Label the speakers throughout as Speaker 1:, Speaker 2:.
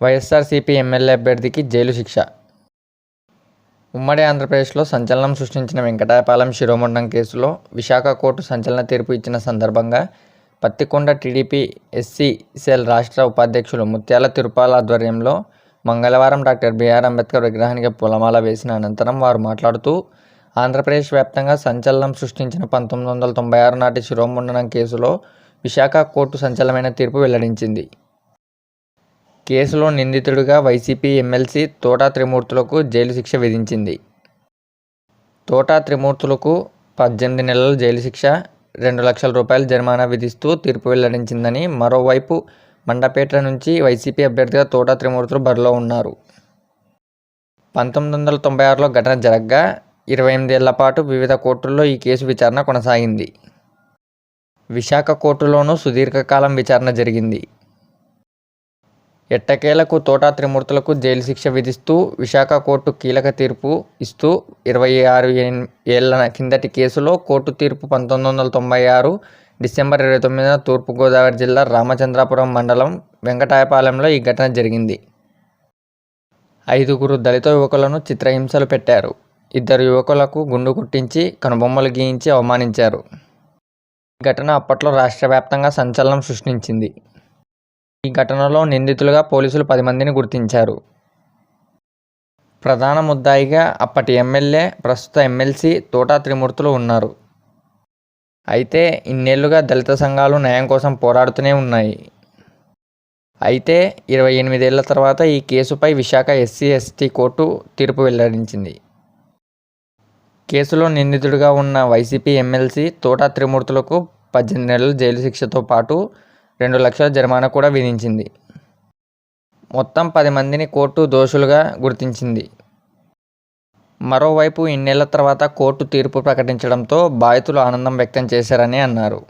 Speaker 1: YSRCP MLA అభ్యర్థికి jail శిక్ష. ఉమ్మడి ఆంధ్రప్రదేశ్లో సంచలనం సృష్టించిన వెంకటాయపాలెం శిరోమండం కేసులో విశాఖ కోర్టు సంచలన తీర్పు ఇచ్చిన సందర్భంగా పత్తికొండ టీడీపీ ఎస్సీ సెల్ రాష్ట్ర ఉపాధ్యక్షులు ముత్యాల తిరుపాల ఆధ్వర్యంలో మంగళవారం డాక్టర్ బిఆర్ అంబేద్కర్ విగ్రహానికి పూలమాల వేసిన అనంతరం వారు మాట్లాడుతూ ఆంధ్రప్రదేశ్ వ్యాప్తంగా సంచలనం సృష్టించిన పంతొమ్మిది వందల తొంభై ఆరు నాటి శిరోమండనం కేసులో విశాఖ కోర్టు సంచలనమైన తీర్పు వెల్లడించింది. కేసులో నిందితుడిగా వైసీపీ ఎమ్మెల్సీ తోటా త్రిమూర్తులకు జైలు శిక్ష విధించింది. తోటా త్రిమూర్తులకు పద్దెనిమిది నెలల జైలు శిక్ష రెండు లక్షల రూపాయల జరిమానా విధిస్తూ తీర్పు వెల్లడించిందని మరోవైపు మండపేట నుంచి వైసీపీ అభ్యర్థిగా తోటా త్రిమూర్తులు బరిలో ఉన్నారు. పంతొమ్మిది వందల తొంభై ఆరులో ఘటన జరగ్గా ఇరవై ఎనిమిదేళ్ళ పాటు వివిధ కోర్టుల్లో ఈ కేసు విచారణ కొనసాగింది. విశాఖ కోర్టులోనూ సుదీర్ఘకాలం విచారణ జరిగింది. ఎట్టకేలకు తోటా త్రిమూర్తులకు జైలు శిక్ష విధిస్తూ విశాఖ కోర్టు కీలక తీర్పు ఇస్తూ ఇరవై ఆరు ఏళ్ళ కిందటి కేసులో కోర్టు తీర్పు పంతొమ్మిది వందల తొంభై ఆరు డిసెంబర్ ఇరవై తొమ్మిదిన తూర్పుగోదావరి జిల్లా రామచంద్రాపురం మండలం వెంకటాయపాలెంలో ఈ ఘటన జరిగింది. ఐదుగురు దళిత యువకులను చిత్రహింసలు పెట్టారు. ఇద్దరు యువకులకు గుండు కుట్టించి కనుబొమ్మలు గీయించి అవమానించారు. ఈ ఘటన అప్పట్లో రాష్ట్ర వ్యాప్తంగా సంచలనం సృష్టించింది. ఈ ఘటనలో నిందితులుగా పోలీసులు పది మందిని గుర్తించారు. ప్రధాన ముద్దాయిగా అప్పటి ఎమ్మెల్యే ప్రస్తుత ఎమ్మెల్సీ తోటా త్రిమూర్తులు ఉన్నారు. అయితే ఇన్నేళ్ళుగా దళిత సంఘాలు న్యాయం కోసం పోరాడుతూనే ఉన్నాయి. అయితే ఇరవై ఎనిమిదేళ్ళ తర్వాత ఈ కేసుపై విశాఖ ఎస్సీ ఎస్టీ కోర్టు తీర్పు వెల్లడించింది. కేసులో నిందితుడిగా ఉన్న వైసీపీ ఎమ్మెల్సీ తోటా త్రిమూర్తులకు పద్దెనిమిది నెలల జైలు శిక్షతో పాటు రెండు లక్షల జరిమానా కూడా విధించింది. మొత్తం పది మందిని కోర్టు దోషులుగా గుర్తించింది. మరోవైపు ఇన్నేళ్ళ తర్వాత కోర్టు తీర్పు ప్రకటించడంతో బాధితులు ఆనందం వ్యక్తం చేశారని అన్నారు.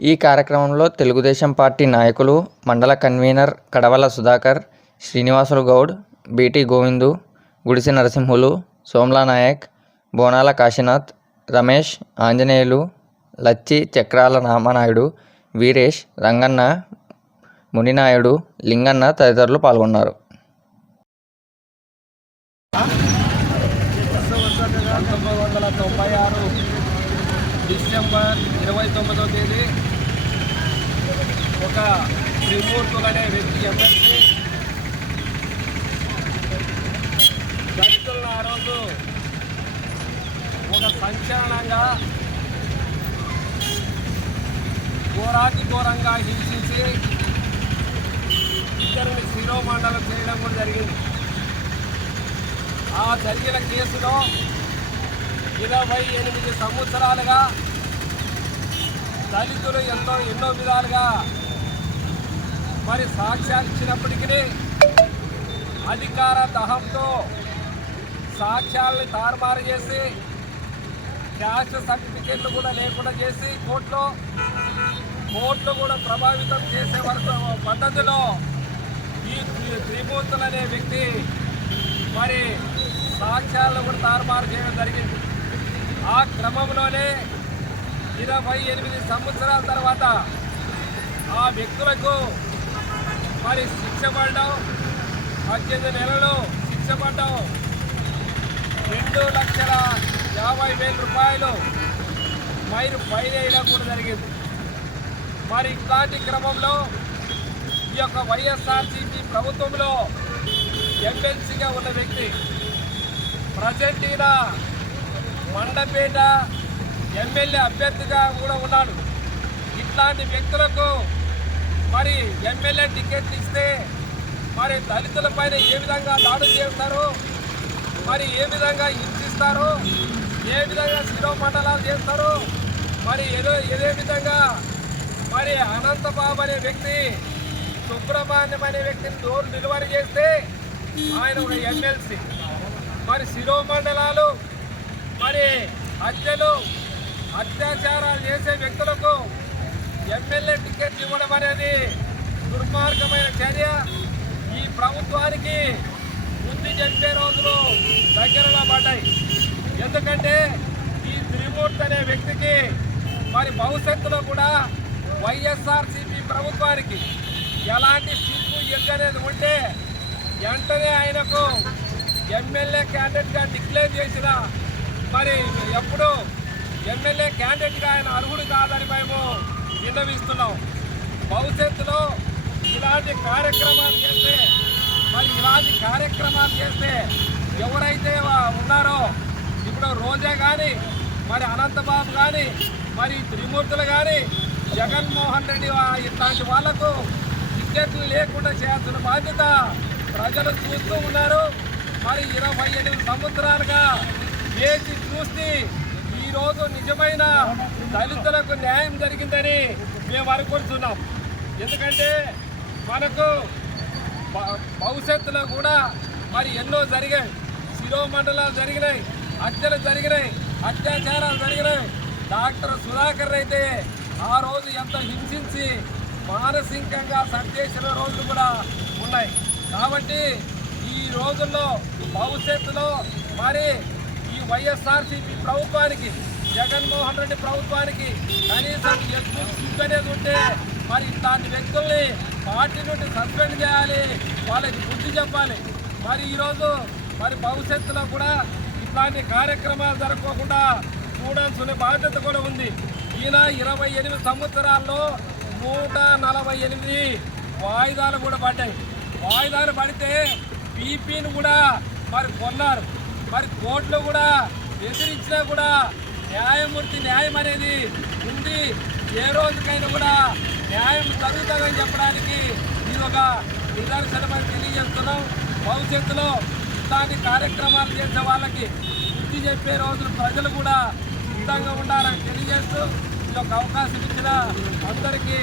Speaker 1: ఈ కార్యక్రమంలో తెలుగుదేశం పార్టీ నాయకులు మండల కన్వీనర్ కడవల సుధాకర్ శ్రీనివాసులు గౌడ్ బీటీ గోవిందు గుడిసి నరసింహులు సోమ్లా నాయక్ బోనాల కాశీనాథ్ రమేష్ ఆంజనేయులు లచ్చి చక్రాల రామనాయుడు వీరేష్ రంగన్న మునినాయుడు లింగన్న తదితరులు పాల్గొన్నారు. పంతొమ్మిది వందల తొంభై ఆరు డిసెంబర్ ఇరవై తొమ్మిదో తేదీ ఒక త్రిమూర్తులు అనే వ్యక్తి ఎమ్మెల్సీ. దళితులను ఆ రోజు ఒక సంచలనంగా ఘోరాతి ఘోరంగా హింసించి ఇద్దరిని శిరోమండలం చేయడం కూడా జరిగింది. ఆ జరిగిన కేసులో ఇరవై ఎనిమిది సంవత్సరాలుగా దళితులు ఎంతో ఎన్నో విధాలుగా మరి సాక్ష్యాలు ఇచ్చినప్పటికీ అధికార దహంతో సాక్ష్యాలని తారుమారు చేసి క్యాస్ట్ సర్టిఫికేట్లు కూడా లేకుండా చేసి కోర్టులో కోర్టులు కూడా ప్రభావితం చేసే వరకు పద్ధతిలో ఈ త్రిమూర్తులు అనే వ్యక్తి మరి సాక్ష్యాలను కూడా తారుమారు చేయడం జరిగింది. ఆ క్రమంలోనే ఇరవై ఎనిమిది సంవత్సరాల
Speaker 2: తర్వాత ఆ వ్యక్తులకు మరి శిక్ష పడడం పద్దెనిమిది నెలలు శిక్ష పడడం రెండు లక్షల యాభై వేల రూపాయలు మైరు ఫైన్ వేయడం కూడా జరిగింది. మరి ఇట్లాంటి క్రమంలో ఈ యొక్క వైఎస్ఆర్సీపీ ప్రభుత్వంలో ఎమ్మెల్సీగా ఉన్న వ్యక్తి ప్రజెంట్ ఈయన మండపేట ఎమ్మెల్యే అభ్యర్థిగా కూడా ఉన్నాడు. ఇట్లాంటి వ్యక్తులకు మరి ఎమ్మెల్యే టికెట్ ఇస్తే మరి దళితుల పైన ఏ విధంగా దాడులు చేస్తారు? మరి ఏ విధంగా హింసిస్తారు? ఏ విధంగా శిరోమండలాలు చేస్తారు? మరి ఏదో ఏదే విధంగా మరి అనంతబాబు అనే వ్యక్తి సుబ్రహ్మణ్యం అనే వ్యక్తిని డోర్ డెలివరీ చేస్తే ఆయన ఒక ఎమ్మెల్సీ. మరి శిరో మండలాలు మరి హత్యలు అత్యాచారాలు చేసే వ్యక్తులకు ఎమ్మెల్యే టికెట్ ఇవ్వడం అనేది దుర్మార్గమైన చర్య. ఈ ప్రభుత్వానికి ముందు చెప్పే రోజులు దగ్గరలో పడ్డాయి. ఎందుకంటే ఈ త్రిమూర్తి అనే వ్యక్తికి మరి భవిష్యత్తులో కూడా వైఎస్ఆర్సీపీ ప్రభుత్వానికి ఎలాంటి సీట్లు ఎగ్ అనేది ఉంటే వెంటనే ఆయనకు ఎమ్మెల్యే క్యాండిడేట్గా డిక్లేర్ చేసిన మరి ఎప్పుడు ఎమ్మెల్యే క్యాండిడేట్గా ఆయన అర్హుడు కాదని మేము విన్నవిస్తున్నాం. భవిష్యత్తులో ఇలాంటి కార్యక్రమాలు చేస్తే మరి ఇలాంటి కార్యక్రమాలు చేస్తే ఎవరైతే రోజా కానీ మరి అనంతబాబు కానీ మరి త్రిమూర్తులు కానీ జగన్మోహన్ రెడ్డి ఇట్లాంటి వాళ్ళకు టిక్కెట్లు లేకుండా చేయాల్సిన బాధ్యత ప్రజలు చూస్తూ ఉన్నారు. మరి ఇరవై ఎనిమిది సంవత్సరాలుగా వేసి చూసి ఈరోజు నిజమైన దళితులకు న్యాయం జరిగిందని మేము అనుకుంటున్నాం. ఎందుకంటే మనకు భ- భవిష్యత్తులో కూడా మరి ఎన్నో జరిగాయి. శిరోమండలాలు జరిగినాయి. హత్యలు జరిగినాయి. అత్యాచారాలు జరిగినాయి. డాక్టర్ సుధాకర్ అయితే ఆ రోజు ఎంతో హింసించి మానసికంగా సంచేసిన రోజులు కూడా ఉన్నాయి. కాబట్టి ఈ రోజుల్లో భవిష్యత్తులో మరి ఈ వైఎస్ఆర్సీపీ ప్రభుత్వానికి జగన్మోహన్ రెడ్డి ప్రభుత్వానికి కనీసం ఎక్కువ సిగ్గు అనేది ఉంటే మరి ఇట్లాంటి వ్యక్తుల్ని పార్టీ నుండి సస్పెండ్ చేయాలి. వాళ్ళకి బుద్ధి చెప్పాలి. మరి ఈరోజు మరి భవిష్యత్తులో కూడా ఇట్లాంటి కార్యక్రమాలు జరగకుండా చూడాల్సిన బాధ్యత కూడా ఉంది. ఈయన ఇరవై ఎనిమిది సంవత్సరాల్లో నూట నలభై ఎనిమిది వాయిదాలు కూడా పడ్డాయి. వాయిదాలు పడితే బీపీని కూడా మరి కొన్నారు. మరి కోర్టులో కూడా ఎదిరించినా కూడా న్యాయమూర్తి న్యాయం అనేది ఉంది. ఏ రోజుకైనా కూడా న్యాయం జరుగుతుందని చెప్పడానికి ఇది ఒక నిదర్శనమని తెలియజేస్తున్నాం. భవిష్యత్తులో ఇట్లాంటి కార్యక్రమాలు చేసే వాళ్ళకి బుద్ధి చెప్పే రోజులు ప్రజలు కూడా సిద్ధంగా ఉండాలని తెలియజేస్తూ ఈ ఒక అవకాశం ఇచ్చిన అందరికీ